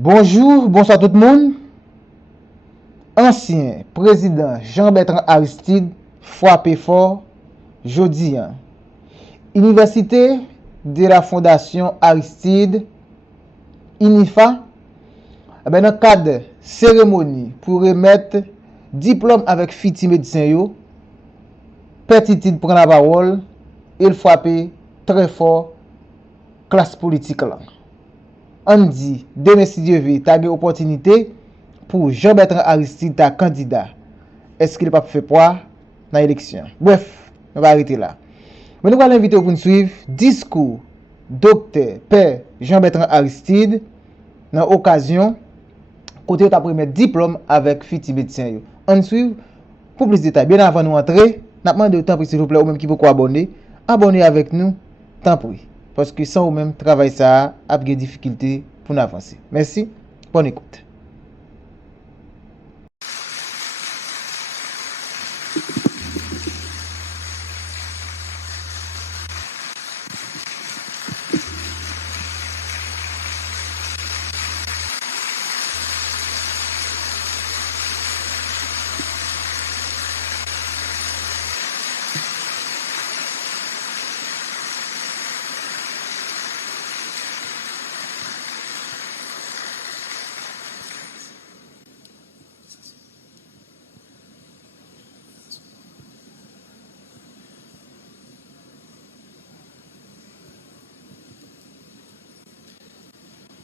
Bonjour, bonsoir tout le monde. Ancien président Jean-Bertrand Aristide frappé fort jeudi. Université de la Fondation Aristide, INIFA, dans le cadre cérémonie pour remettre diplôme avec Fiti médecin yo, Petitide prend la parole, il frappe très fort classe politique là. On dit, demain si Dieu veut, tu as une opportunité pour Jean-Bertrand Aristide, ta candidat. Est-ce qu'il n'a pas fait poids dans l'élection? Bref, on va arrêter là. Mais nous allons l'inviter pour nous suivre discours docteur Père Jean-Bertrand Aristide dans l'occasion côté où tu as pris diplôme avec Fiti médecin. On suit pour plus de détails. Bien avant de nous entrer, nous demandons de temps s'il vous plaît, ou même qui peut abonner. Abonnez avec nous, tant pis. Parce que sans ou même travail ça a des difficultés pour nous avancer. Merci, bonne écoute.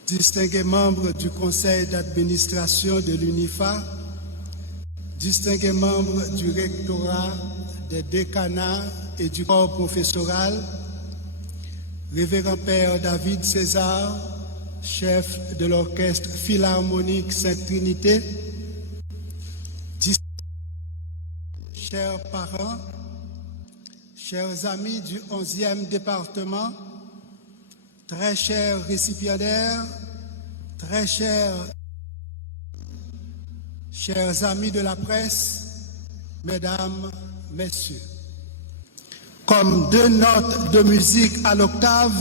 Distingués membres du conseil d'administration de l'UNIFA, distingués membres du rectorat, des décanats et du corps professoral, Révérend Père David César, chef de l'orchestre philharmonique Sainte-Trinité, chers parents, chers amis du 11e département, très chers récipiendaires, très chers amis de la presse, mesdames, messieurs. Comme deux notes de musique à l'octave,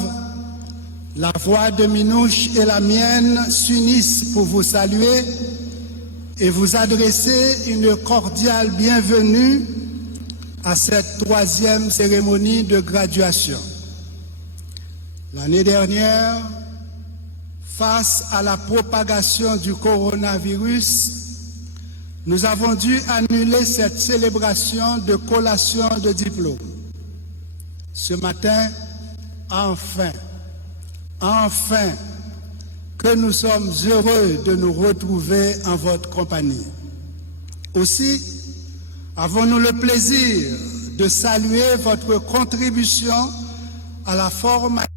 la voix de Minouche et la mienne s'unissent pour vous saluer et vous adresser une cordiale bienvenue à cette 3e cérémonie de graduation. L'année dernière, face à la propagation du coronavirus, nous avons dû annuler cette célébration de collation de diplôme. Ce matin, enfin, que nous sommes heureux de nous retrouver en votre compagnie. Aussi, avons-nous le plaisir de saluer votre contribution à la formation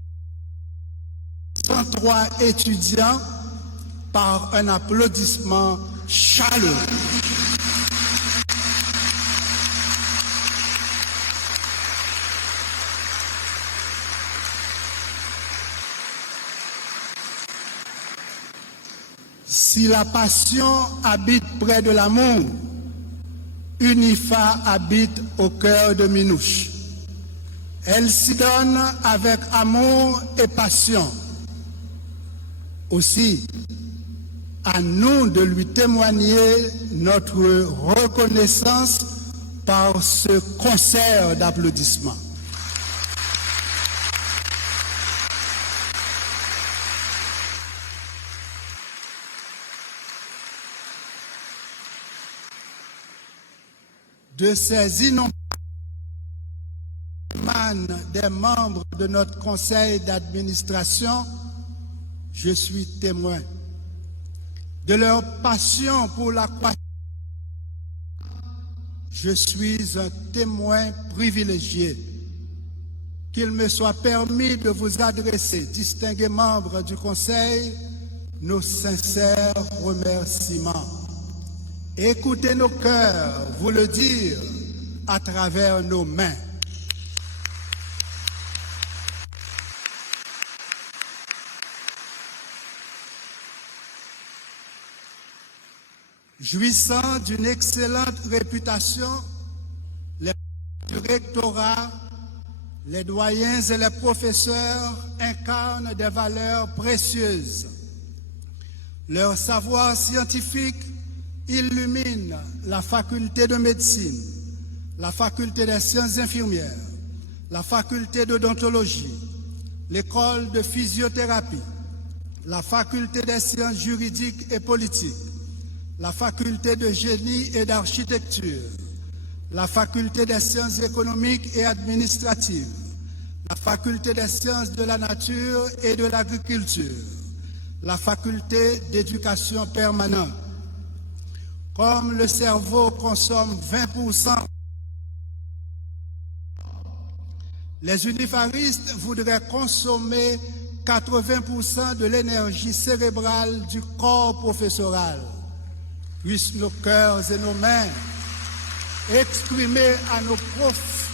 103 étudiants par un applaudissement chaleureux. Si la passion habite près de l'amour, UNIFA habite au cœur de Minouche. Elle s'y donne avec amour et passion. Aussi, à nous de lui témoigner notre reconnaissance par ce concert d'applaudissements. De ces innombrables des membres de notre conseil d'administration, je suis témoin de leur passion pour la croissance. Je suis un témoin privilégié. Qu'il me soit permis de vous adresser, distingués membres du Conseil, nos sincères remerciements. Écoutez nos cœurs vous le dire à travers nos mains. Jouissant d'une excellente réputation, les du rectorat, les doyens et les professeurs incarnent des valeurs précieuses. Leur savoir scientifique illumine la faculté de médecine, la faculté des sciences infirmières, la faculté d'odontologie, l'école de physiothérapie, la faculté des sciences juridiques et politiques, la faculté de génie et d'architecture, la faculté des sciences économiques et administratives, la faculté des sciences de la nature et de l'agriculture, la faculté d'éducation permanente. Comme le cerveau consomme 20%, les unifaristes voudraient consommer 80% de l'énergie cérébrale du corps professoral. Puissent nos cœurs et nos mains exprimer à nos profs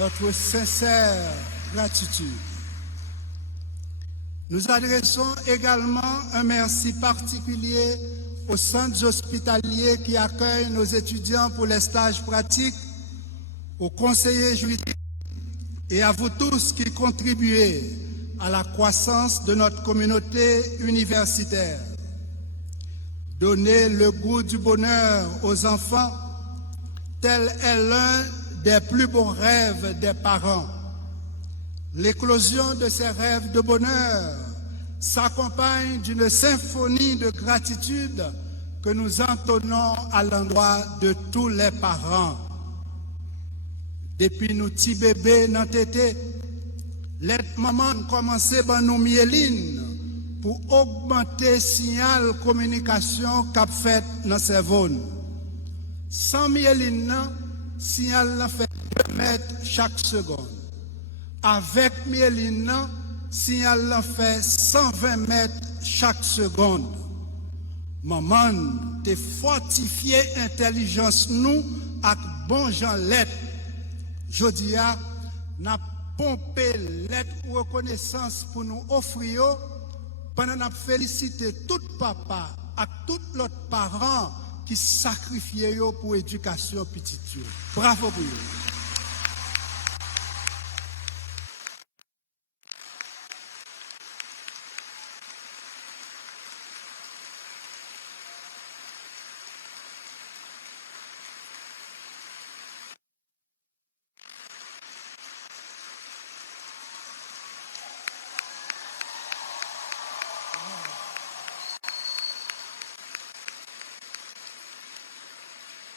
notre sincère gratitude. Nous adressons également un merci particulier aux centres hospitaliers qui accueillent nos étudiants pour les stages pratiques, aux conseillers juridiques et à vous tous qui contribuez à la croissance de notre communauté universitaire. Donner le goût du bonheur aux enfants, tel est l'un des plus beaux rêves des parents. L'éclosion de ces rêves de bonheur s'accompagne d'une symphonie de gratitude que nous entonnons à l'endroit de tous les parents. Depuis nous petits bébés dans tété, les mamans commencé par nous myéline pour augmenter signal communication qu'a fait dans cerveau. Sans myéline, signal fait 2 mètres chaque seconde. Avec myéline, signal fait 120 mètres chaque seconde. Maman, te fortifié intelligence nous avec bon gens lettres. Jodia n'a pompé lettre reconnaissance pour nous offrir pendant n'a félicité tout papa et tout l'autre parent qui sacrifié pour éducation petite. Bravo pour vous.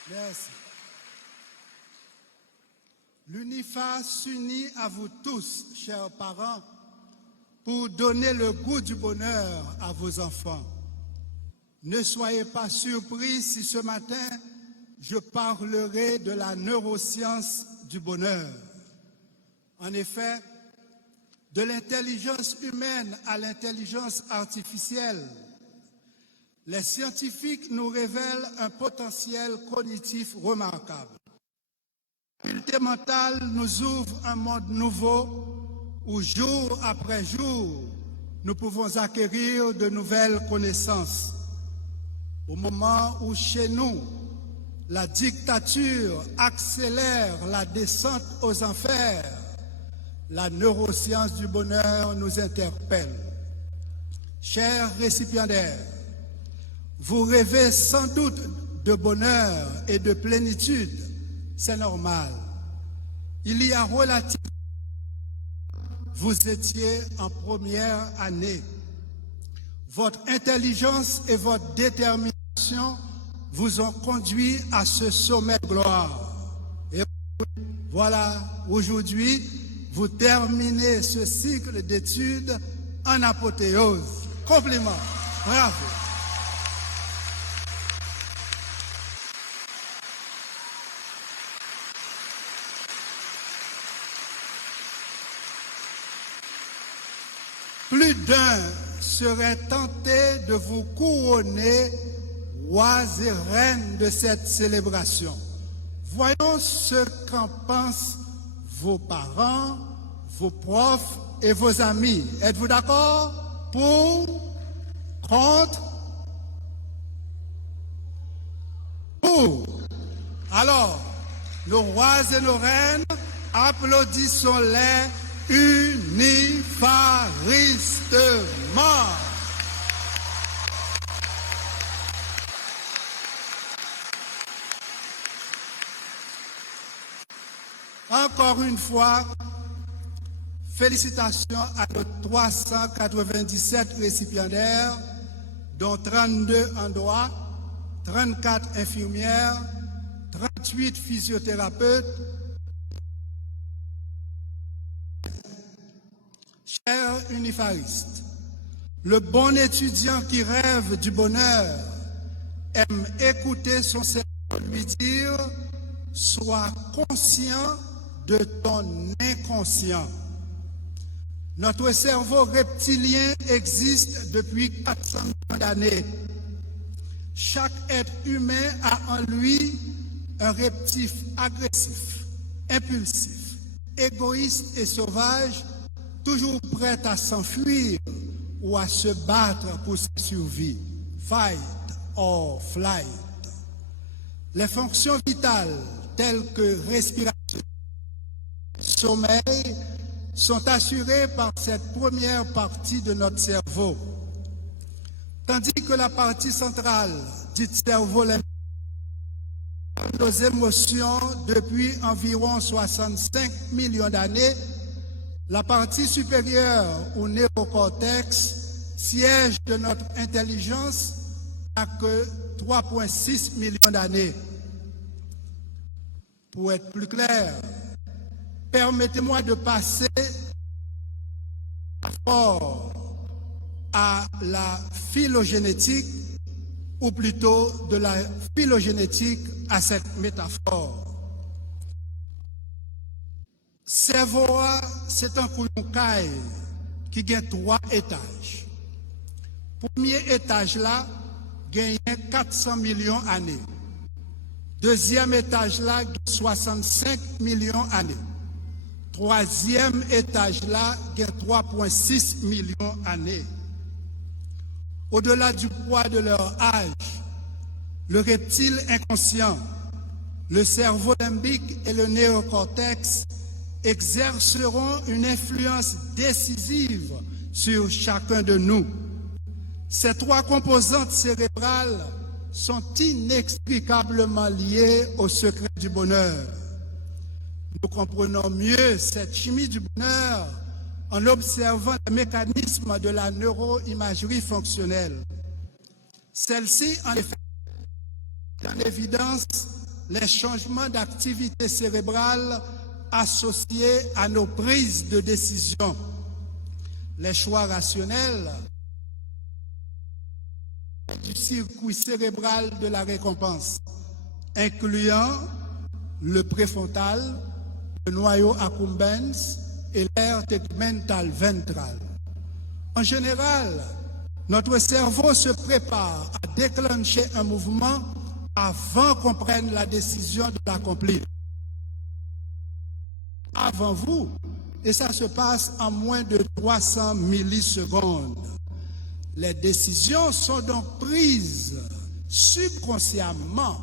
Merci. L'UNIFA s'unit à vous tous, chers parents, pour donner le goût du bonheur à vos enfants. Ne soyez pas surpris si ce matin, je parlerai de la neuroscience du bonheur. En effet, de l'intelligence humaine à l'intelligence artificielle, les scientifiques nous révèlent un potentiel cognitif remarquable. La faculté mentale nous ouvre un monde nouveau où jour après jour, nous pouvons acquérir de nouvelles connaissances. Au moment où chez nous, la dictature accélère la descente aux enfers, la neuroscience du bonheur nous interpelle. Chers récipiendaires, vous rêvez sans doute de bonheur et de plénitude, c'est normal. Il y a relativement, vous étiez en première année. Votre intelligence et votre détermination vous ont conduit à ce sommet de gloire. Et voilà, aujourd'hui, vous terminez ce cycle d'études en apothéose. Compliments. Bravo. Plus d'un serait tenté de vous couronner rois et reines de cette célébration. Voyons ce qu'en pensent vos parents, vos profs et vos amis. Êtes-vous d'accord? Pour? Contre? Pour? Alors, nos rois et nos reines, applaudissons-les unifaristement. Encore une fois, félicitations à nos 397 récipiendaires, dont 32 en droit, 34 infirmières, 38 physiothérapeutes. Chers unifaristes, le bon étudiant qui rêve du bonheur aime écouter son cerveau lui dire « Sois conscient de ton inconscient ». Notre cerveau reptilien existe depuis 400 millions d'années. Chaque être humain a en lui un reptif agressif, impulsif, égoïste et sauvage, toujours prêt à s'enfuir ou à se battre pour sa survie. Fight or flight. Les fonctions vitales telles que respiration, sommeil sont assurées par cette première partie de notre cerveau. Tandis que la partie centrale, dite cerveau limbique, nos émotions depuis environ 65 millions d'années, la partie supérieure ou néocortex, siège de notre intelligence, n'a que 3,6 millions d'années. Pour être plus clair, permettez-moi de passer à la phylogénétique, ou plutôt de la phylogénétique à cette métaphore. Cerveau, c'est un couillon qui a 3 étages. Premier étage là, gagne 400 millions d'années. Deuxième étage là, 65 millions d'années. Troisième étage là, 3,6 millions d'années. Au-delà du poids de leur âge, le reptile inconscient, le cerveau limbique et le néocortex exerceront une influence décisive sur chacun de nous. Ces 3 composantes cérébrales sont inextricablement liées au secret du bonheur. Nous comprenons mieux cette chimie du bonheur en observant les mécanismes de la neuroimagerie fonctionnelle. Celle-ci, en effet, met en évidence les changements d'activité cérébrale associés à nos prises de décision, les choix rationnels du circuit cérébral de la récompense, incluant le préfrontal, le noyau accumbens et l'aire tegmentale ventrale. En général, notre cerveau se prépare à déclencher un mouvement avant qu'on prenne la décision de l'accomplir. Avant vous, et ça se passe en moins de 300 millisecondes. Les décisions sont donc prises subconsciemment,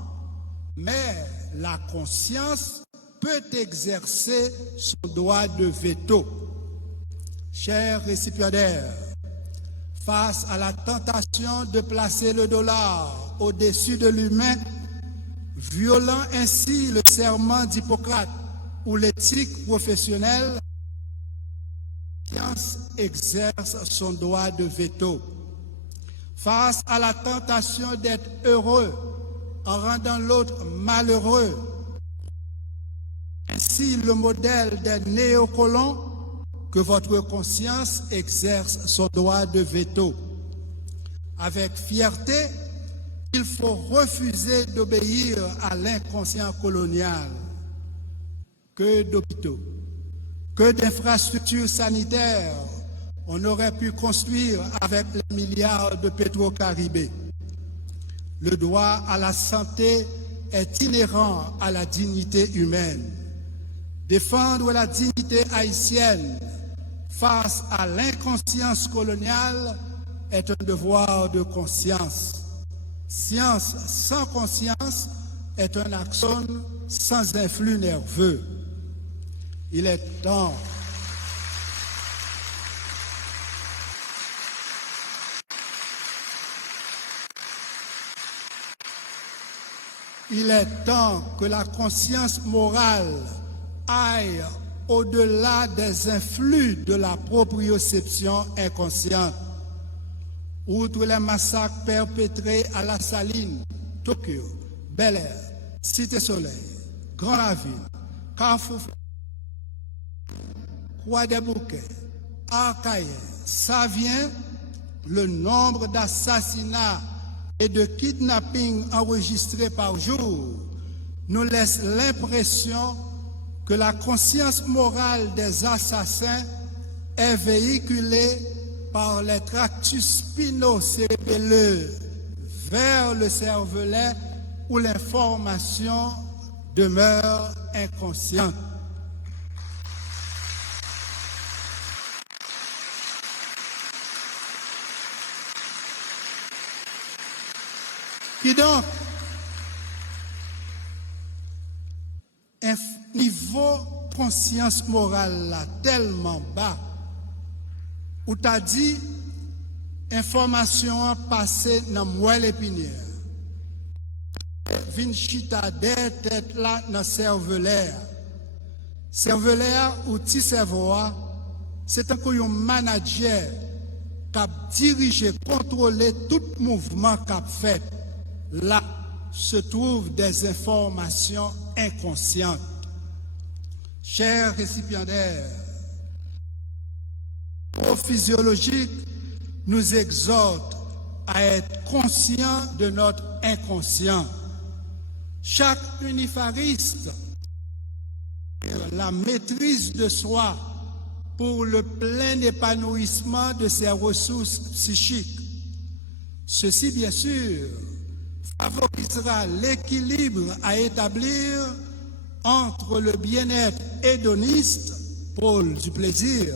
mais la conscience peut exercer son droit de veto. Chers récipiendaires, face à la tentation de placer le dollar au-dessus de l'humain, violant ainsi le serment d'Hippocrate ou l'éthique professionnelle, la science exerce son droit de veto. Face à la tentation d'être heureux en rendant l'autre malheureux, ainsi le modèle des néocolons, que votre conscience exerce son droit de veto. Avec fierté, il faut refuser d'obéir à l'inconscient colonial. Que d'hôpitaux, que d'infrastructures sanitaires on aurait pu construire avec les milliards de Petro-Caribé. Le droit à la santé est inhérent à la dignité humaine. Défendre la dignité haïtienne face à l'inconscience coloniale est un devoir de conscience. Science sans conscience est un axone sans influx nerveux. Il est temps que la conscience morale aille au-delà des influx de la proprioception inconsciente. Outre les massacres perpétrés à La Saline, Tokyo, Bel Air, Cité Soleil, Grand Ravine, Carrefour, Croix des Bouquets, Arcaïen, ça vient, le nombre d'assassinats et de kidnappings enregistrés par jour nous laisse l'impression que la conscience morale des assassins est véhiculée par les tractus spino-cérébelleux vers le cervelet où l'information demeure inconsciente. Qui donc, un niveau conscience morale là tellement bas, où t'as dit information passée dans moelle épinière, vinchita des têtes là dans cervelaire ou petit cerveau, c'est un manager qui a dirigé, contrôlé tout mouvement qu'a fait. Là se trouvent des informations inconscientes. Chers récipiendaires, le physiologique nous exhorte à être conscients de notre inconscient. Chaque unifariste, la maîtrise de soi pour le plein épanouissement de ses ressources psychiques. Ceci, bien sûr, favorisera l'équilibre à établir entre le bien-être hédoniste, pôle du plaisir,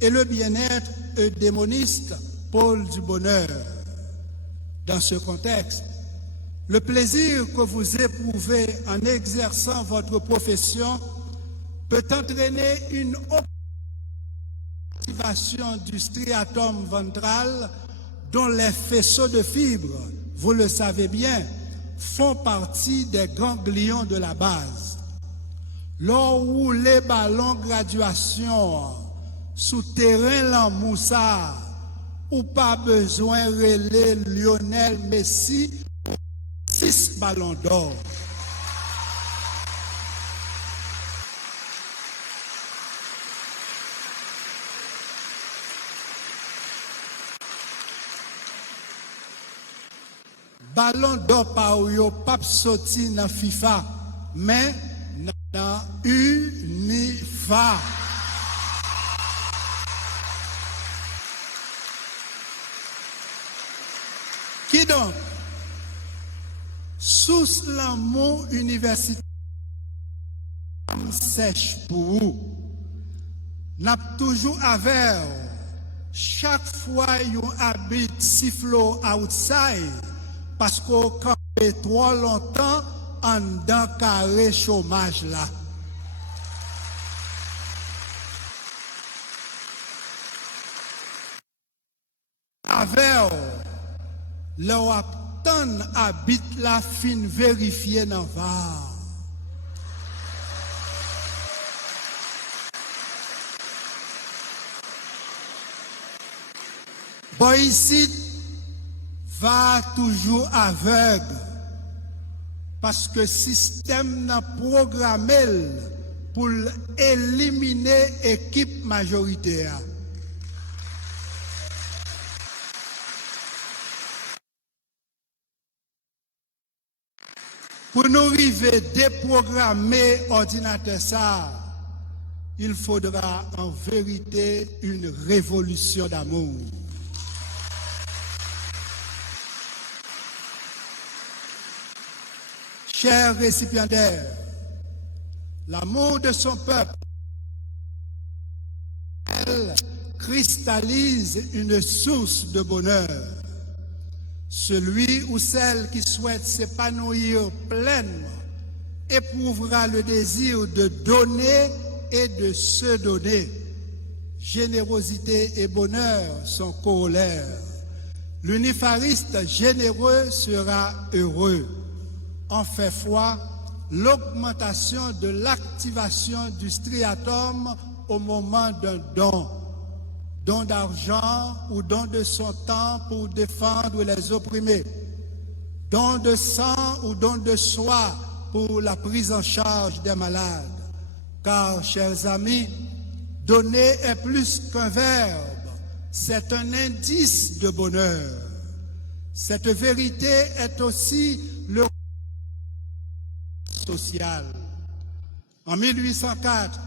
et le bien-être eudémoniste, pôle du bonheur. Dans ce contexte, le plaisir que vous éprouvez en exerçant votre profession peut entraîner une activation du striatum ventral dont les faisceaux de fibres, vous le savez bien, font partie des ganglions de la base. Lors où les ballons graduation souterrain l'emmoussa, ou pas besoin relais Lionel Messi, 6 ballons d'or. Ballon d'or pa ou yo pap soti dans FIFA, mais dans UNIFA. Qui donc? Sous l'amour universitaire sèche pour vous. N'a toujours avec chaque fois yon habite sifflo outside parce qu'on campé trop longtemps en dans carré chômage là. Avec leur ton habite la fin vérifier dans va. Bon ici va toujours aveugle parce que le système n'a programmé pour éliminer l'équipe majoritaire. Pour nous arriver à déprogrammer l'ordinateur, ça, il faudra en vérité une révolution d'amour. Chers récipiendaires, l'amour de son peuple, elle cristallise une source de bonheur. Celui ou celle qui souhaite s'épanouir pleinement éprouvera le désir de donner et de se donner. Générosité et bonheur sont corollaires. L'unifariste généreux sera heureux. En fait foi, l'augmentation de l'activation du striatum au moment d'un don d'argent ou don de son temps pour défendre les opprimés, don de sang ou don de soi pour la prise en charge des malades. Car, chers amis, donner est plus qu'un verbe, c'est un indice de bonheur. Cette vérité est aussi le social. En 1804,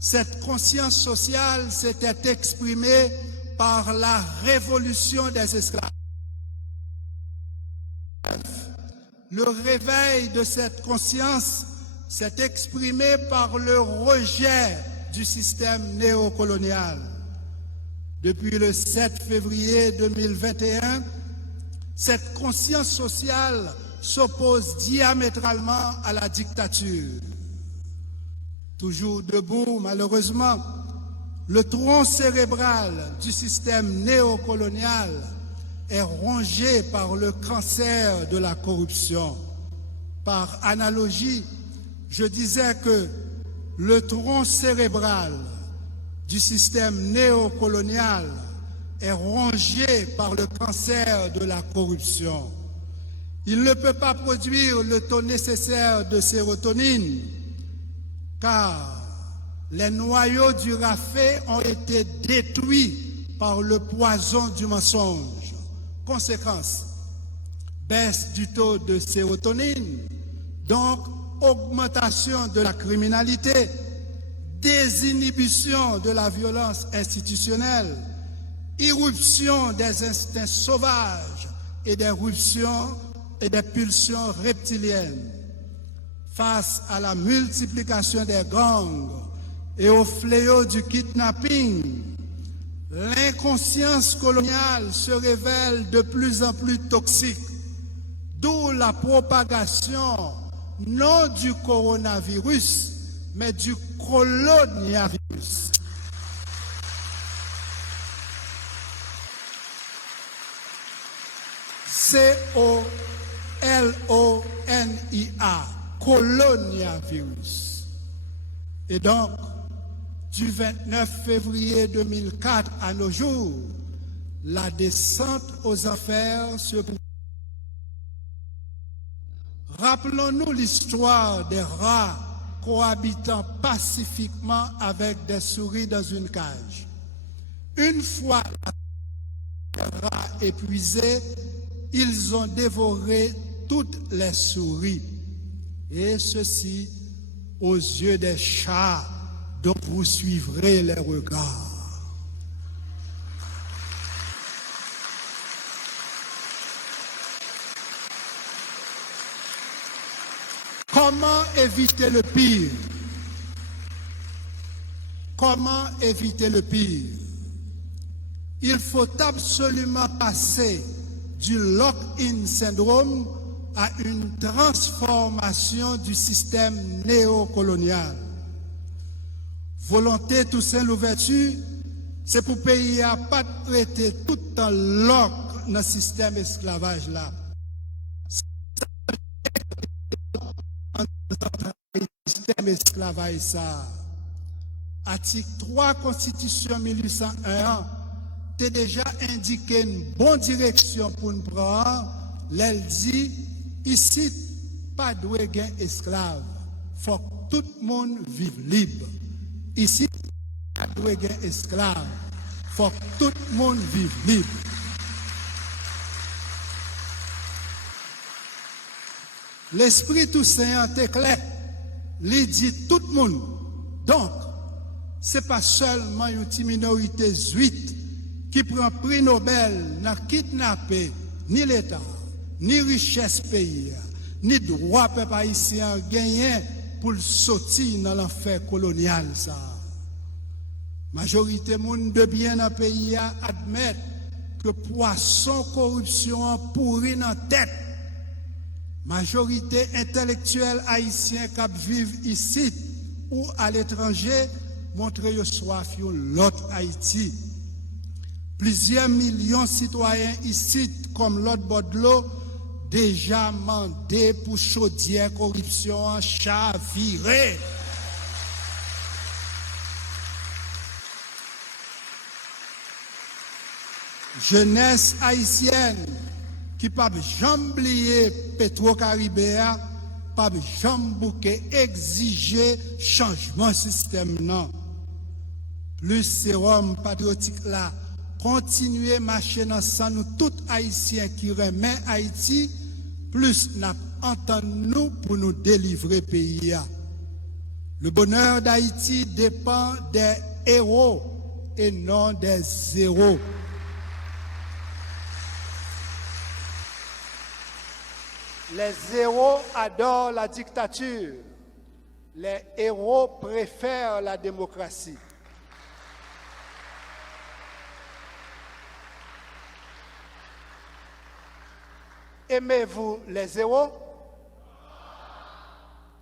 cette conscience sociale s'était exprimée par la révolution des esclaves. Le réveil de cette conscience s'est exprimé par le rejet du système néocolonial. Depuis le 7 février 2021, cette conscience sociale s'oppose diamétralement à la dictature. Toujours debout, malheureusement, le tronc cérébral du système néocolonial est rongé par le cancer de la corruption. Par analogie, je disais que le tronc cérébral du système néocolonial est rongé par le cancer de la corruption. Il ne peut pas produire le taux nécessaire de sérotonine, car les noyaux du rafet ont été détruits par le poison du mensonge. Conséquence, baisse du taux de sérotonine, donc augmentation de la criminalité, désinhibition de la violence institutionnelle, irruption des instincts sauvages et des pulsions reptiliennes. Face à la multiplication des gangs et au fléau du kidnapping, l'inconscience coloniale se révèle de plus en plus toxique, d'où la propagation non du coronavirus, mais du coloniavirus. C-O-L-O-N-I-A, coloniavirus. Et donc, du 29 février 2004 à nos jours, la descente aux enfers se poursuit. Rappelons-nous l'histoire des rats cohabitant pacifiquement avec des souris dans une cage. Une fois les rats épuisés, ils ont dévoré toutes les souris, et ceci aux yeux des chats dont vous suivrez les regards. Comment éviter le pire? Comment éviter le pire? Il faut absolument passer du lock-in syndrome à une transformation du système néocolonial. Volonté Toussaint Louverture, c'est pour pays à pas traiter tout en lock dans le système esclavage là. Système esclavage ça. Article 3 Constitution 1801 t'es déjà indiqué une bonne direction pour nous prendre. Elle dit ici pas de gain esclave. Faut que tout le monde vive libre. Ici pas de gain esclave. Faut que tout le monde vive libre. L'esprit Toussaint est clair. Il dit tout le monde. Donc, ce n'est pas seulement une petite minorité zuite qui prend prix Nobel, n'a kidnappé ni l'État, ni richesse pays, ni droit peuple haïtien gagné pour sortir dans l'enfer colonial. Ça. Majorité monde de bien dans le pays admettent que poisson corruption pourri dans tête. Majorité intellectuelle haïtienne qui vivent ici ou à l'étranger montre yo soif yo l'autre Haïti. Plusieurs millions de citoyens ici comme l'autre bord de l'eau déjà mandé pour chaudière corruption chaviré. Jeunesse haïtienne qui pas jamais oublier Petro-Caribéa, pas jamais bouquet exiger changement système non. Plus sérum patriotique là, continuer marcher ensemble nous tous haïtiens qui remet Haïti, plus n'a entendu nous pour nous délivrer pays. Le bonheur d'Haïti dépend des héros et non des zéros. Les zéros adorent la dictature. Les héros préfèrent la démocratie. Aimez-vous les zéros?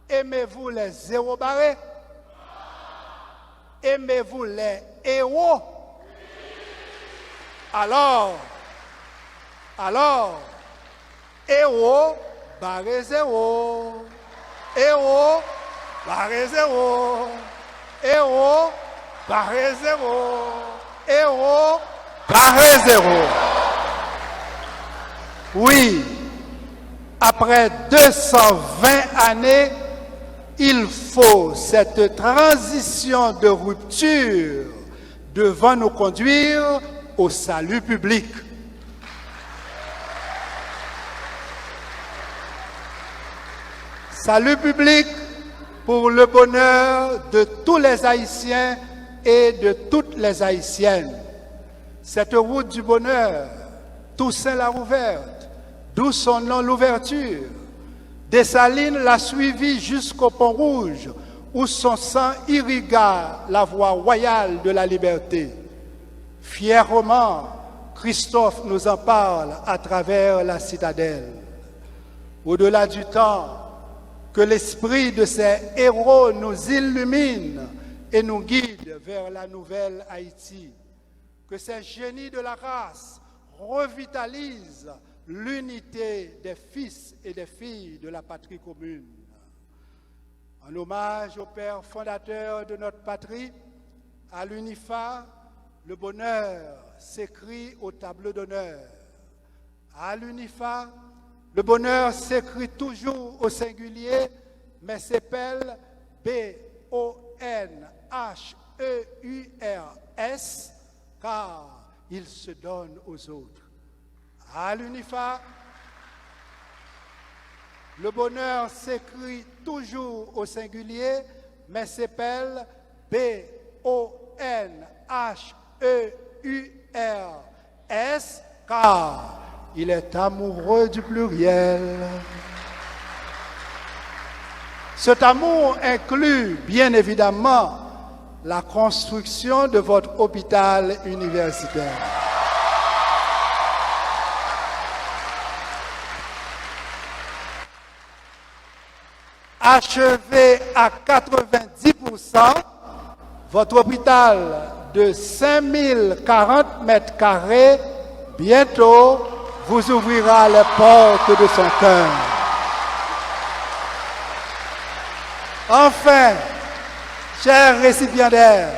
Aimez-vous les zéros barrés? Aimez-vous les héros? Alors, héros, barré zéro. Héros, barré zéro. Héros, barré zéro. Héros, barré zéro. Oui, après 220 années, il faut cette transition de rupture devant nous conduire au salut public. Salut public pour le bonheur de tous les Haïtiens et de toutes les Haïtiennes. Cette route du bonheur, Toussaint l'a ouverte, d'où son nom l'ouverture. Dessalines l'a suivi jusqu'au Pont Rouge, où son sang irrigua la voie royale de la liberté. Fièrement, Christophe nous en parle à travers la citadelle. Au-delà du temps, que l'esprit de ces héros nous illumine et nous guide vers la nouvelle Haïti. Que ces génies de la race revitalisent l'unité des fils et des filles de la patrie commune. En hommage au père fondateur de notre patrie, à l'UNIFA, le bonheur s'écrit au tableau d'honneur. À l'UNIFA, le bonheur s'écrit toujours au singulier, mais s'appelle B-O-N-H-E-U-R-S, car il se donne aux autres. À l'UNIFA, le bonheur s'écrit toujours au singulier, mais s'appelle B-O-N-H-E-U-R-S, car il est amoureux du pluriel. Cet amour inclut, bien évidemment, la construction de votre hôpital universitaire. Achevé à 90%, votre hôpital de 5040 mètres carrés, bientôt, vous ouvrira les portes de son cœur. Enfin, chers récipiendaires,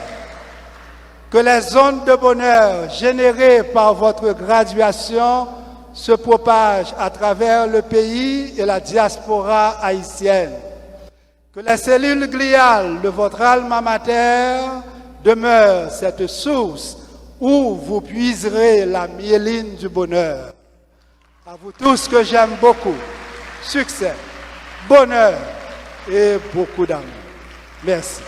que les ondes de bonheur générées par votre graduation se propagent à travers le pays et la diaspora haïtienne. Que les cellules gliales de votre alma mater demeurent cette source où vous puiserez la myéline du bonheur. À vous tous que j'aime beaucoup, succès, bonheur et beaucoup d'amour. Merci.